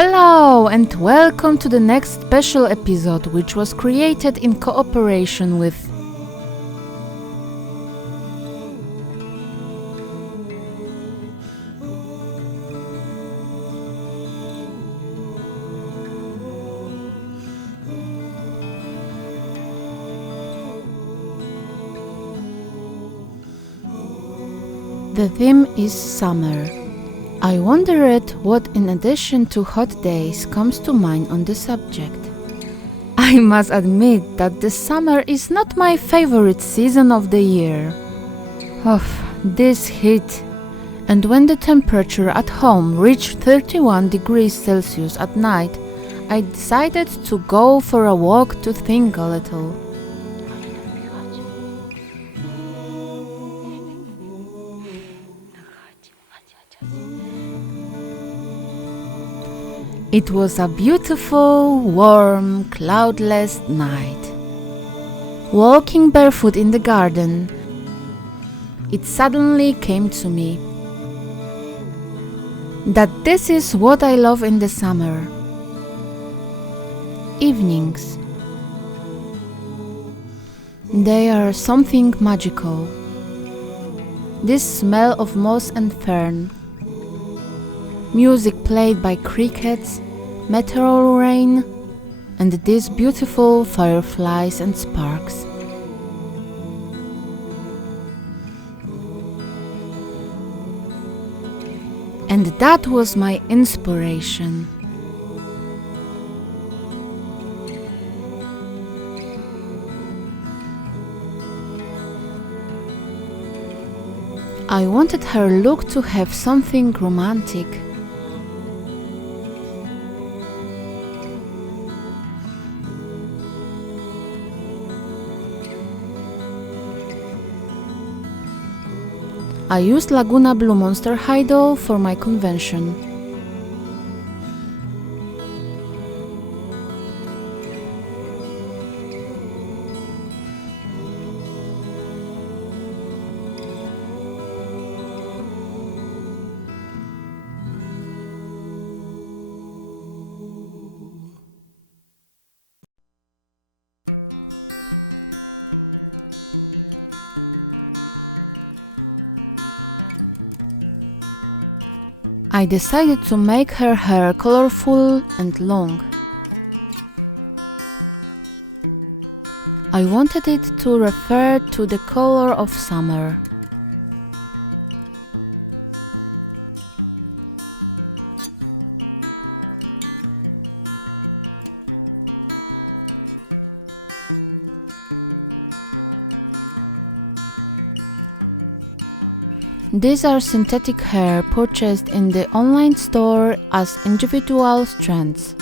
Hello and welcome to the next special episode, which was created in cooperation with The theme is summer. I wondered what in addition to hot days comes to mind on the subject. I must admit that the summer is not my favorite season of the year. This heat. And when the temperature at home reached 31 degrees Celsius at night, I decided to go for a walk to think a little. It was a beautiful, warm, cloudless night. Walking barefoot in the garden, it suddenly came to me that this is what I love in the summer. Evenings. They are something magical. This smell of moss and fern, music played by crickets, meteor rain, and these beautiful fireflies and sparks. And that was my inspiration. I wanted her look to have something romantic. I used Lagoona Blue Monster High Doll for my convention. I decided to make her hair colorful and long. I wanted it to refer to the color of summer. These are synthetic hair purchased in the online store as individual strands.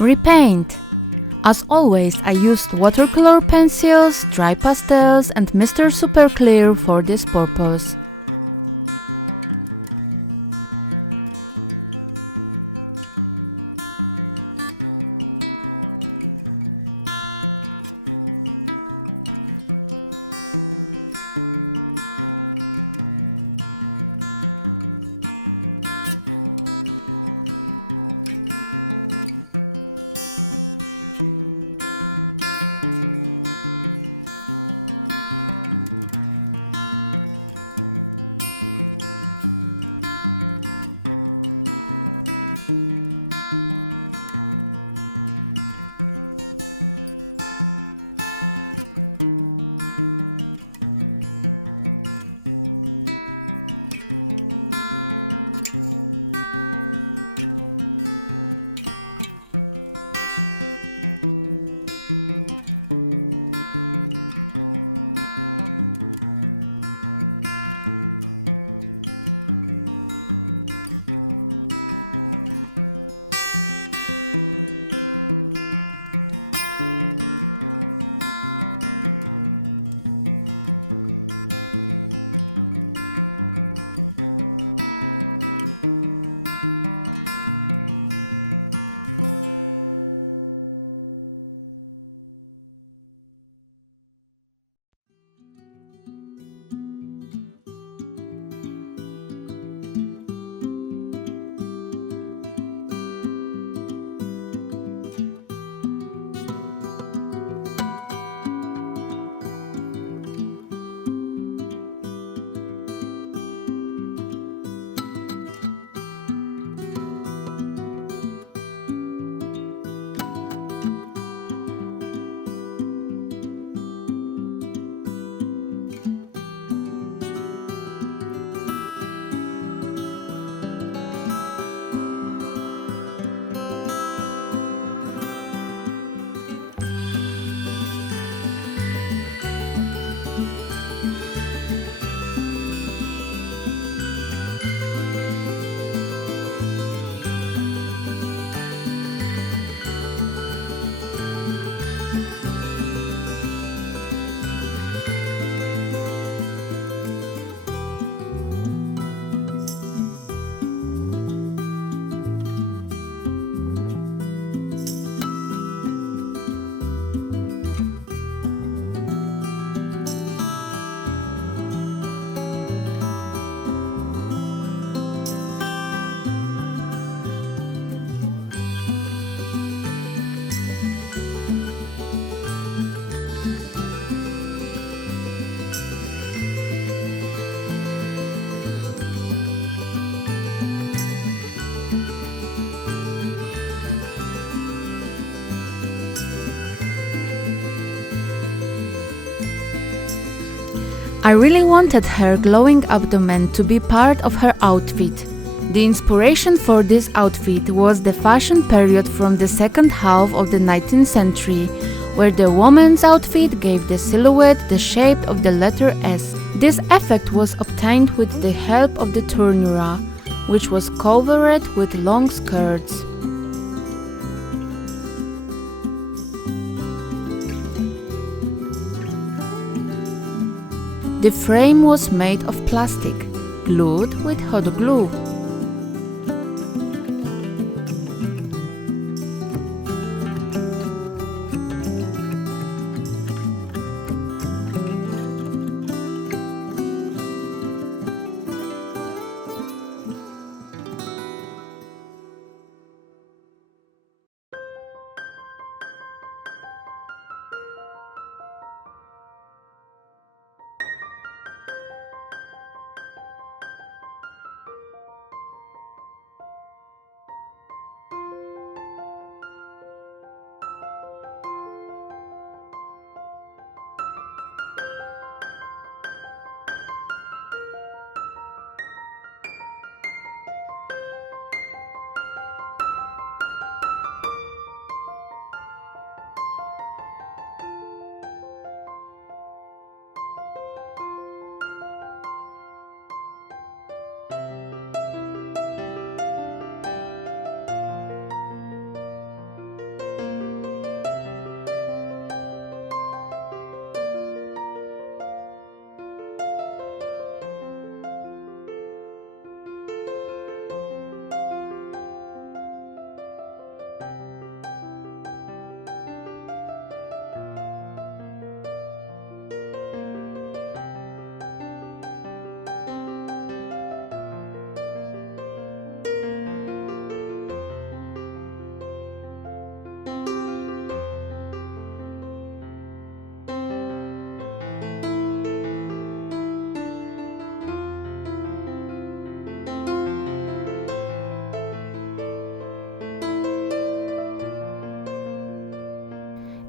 Repaint. As always, I used watercolor pencils, dry pastels and Mr. Super Clear for this purpose. I really wanted her glowing abdomen to be part of her outfit. The inspiration for this outfit was the fashion period from the second half of the 19th century, where the woman's outfit gave the silhouette the shape of the letter S. This effect was obtained with the help of the turnura, which was covered with long skirts. The frame was made of plastic, glued with hot glue.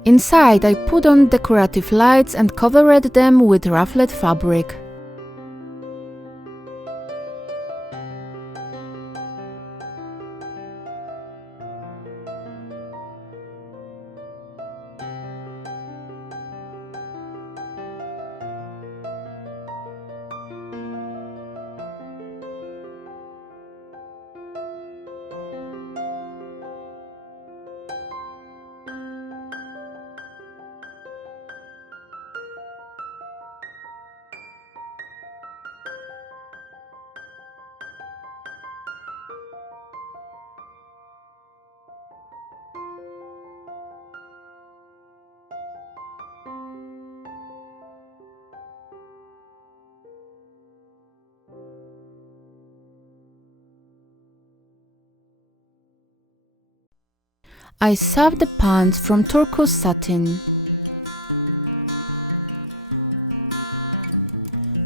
Inside, I put on decorative lights and covered them with ruffled fabric. I sewed the pants from turquoise satin.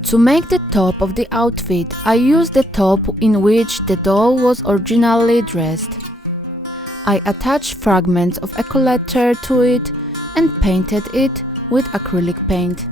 To make the top of the outfit, I used the top in which the doll was originally dressed. I attached fragments of echolater to it and painted it with acrylic paint.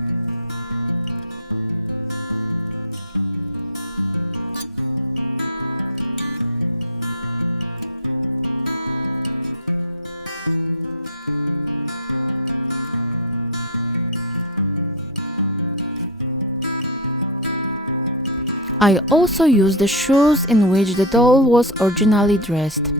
I also used the shoes in which the doll was originally dressed.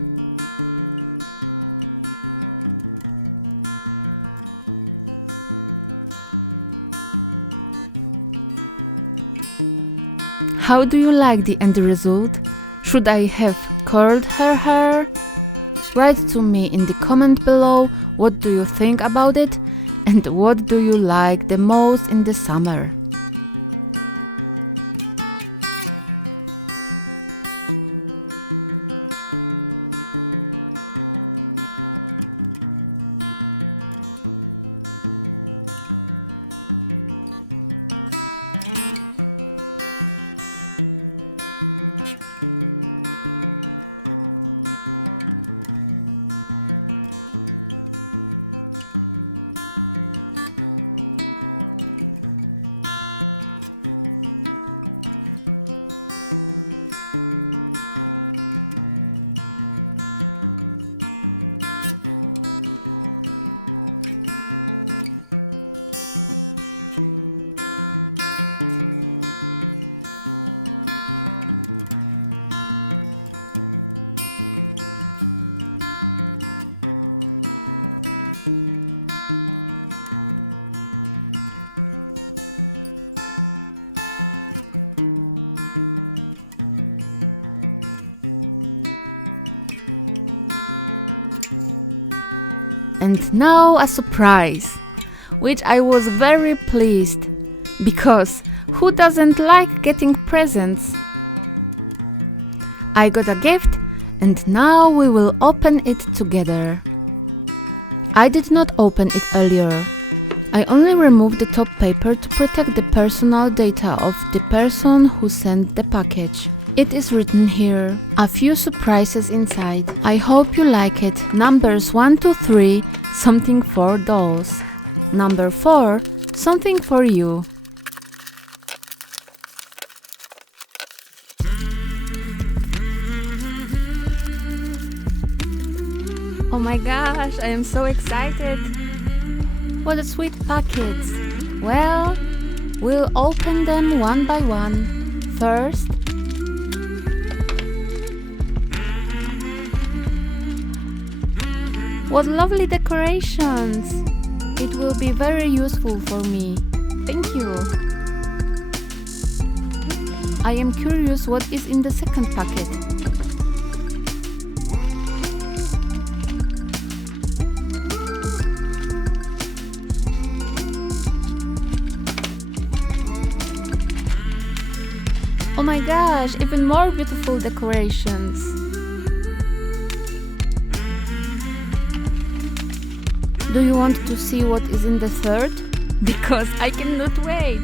How do you like the end result? Should I have curled her hair? Write to me in the comment below what do you think about it and what do you like the most in the summer. And now a surprise, which I was very pleased, because who doesn't like getting presents? I got a gift and now we will open it together. I did not open it earlier. I only removed the top paper to protect the personal data of the person who sent the package. It is written here. A few surprises inside. I hope you like it. Numbers 1 to 3, something for dolls. Number 4, something for you. Oh my gosh, I am so excited. What a sweet packets. Well, we'll open them one by one. First, what lovely decorations. It will be very useful for me. Thank you. I am curious what is in the second packet. Oh my gosh, even more beautiful decorations. Do you want to see what is in the third? Because I cannot wait.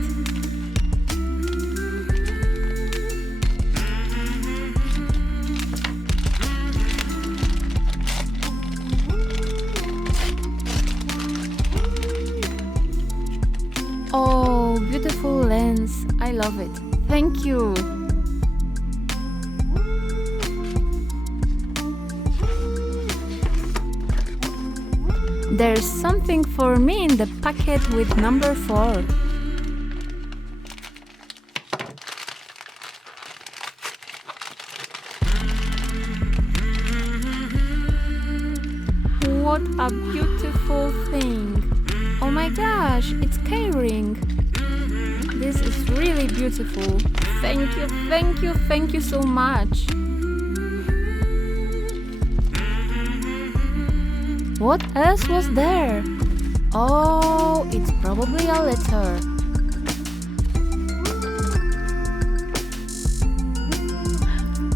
Oh, beautiful lens. I love it. Thank you. There's something for me in the packet with number 4. What a beautiful thing. Oh my gosh, it's K-ring. This is really beautiful. Thank you, thank you, thank you so much. What else was there? Oh, it's probably a letter.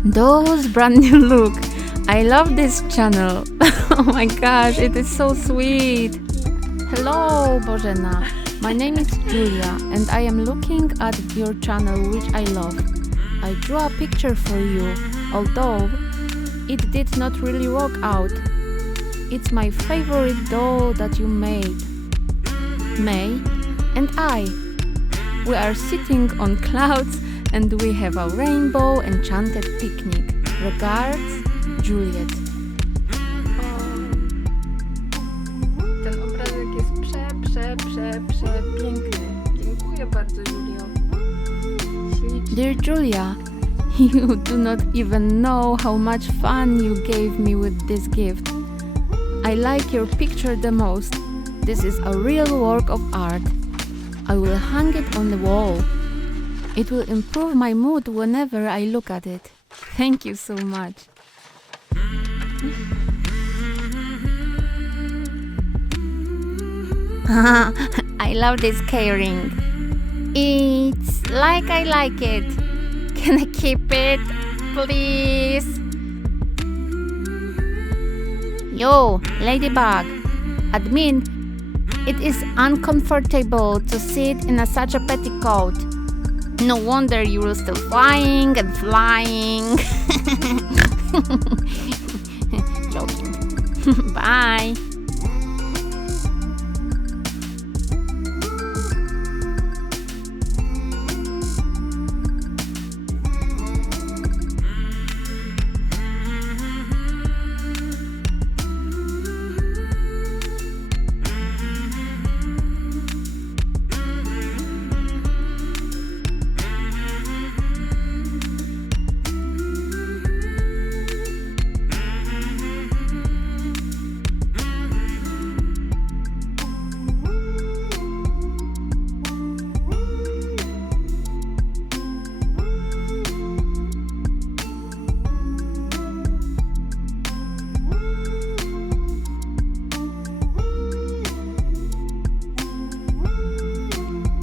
Dollsbrandnewlook. I love this channel. Oh my gosh, it is so sweet. Hello, Bożena. My name is Julia and I am looking at your channel, which I love. I drew a picture for you, although it did not really work out. It's my favorite doll that you made. May and I. We are sitting on clouds and we have a rainbow enchanted picnic. Regards, Juliet. Ten obrazek jest przepiękny. Dziękuję bardzo, Julio. Dear Julia, you do not even know how much fun you gave me with this gift. I like your picture the most. This is a real work of art. I will hang it on the wall. It will improve my mood whenever I look at it. Thank you so much. I love this K-ring. It's like I like it. Can I keep it, please? Yo, Ladybug, admit it is uncomfortable to sit in such a petticoat. No wonder you were still flying and flying. Joking. Bye.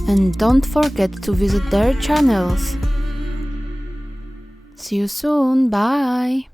and don't forget to visit their channels. See you soon, bye!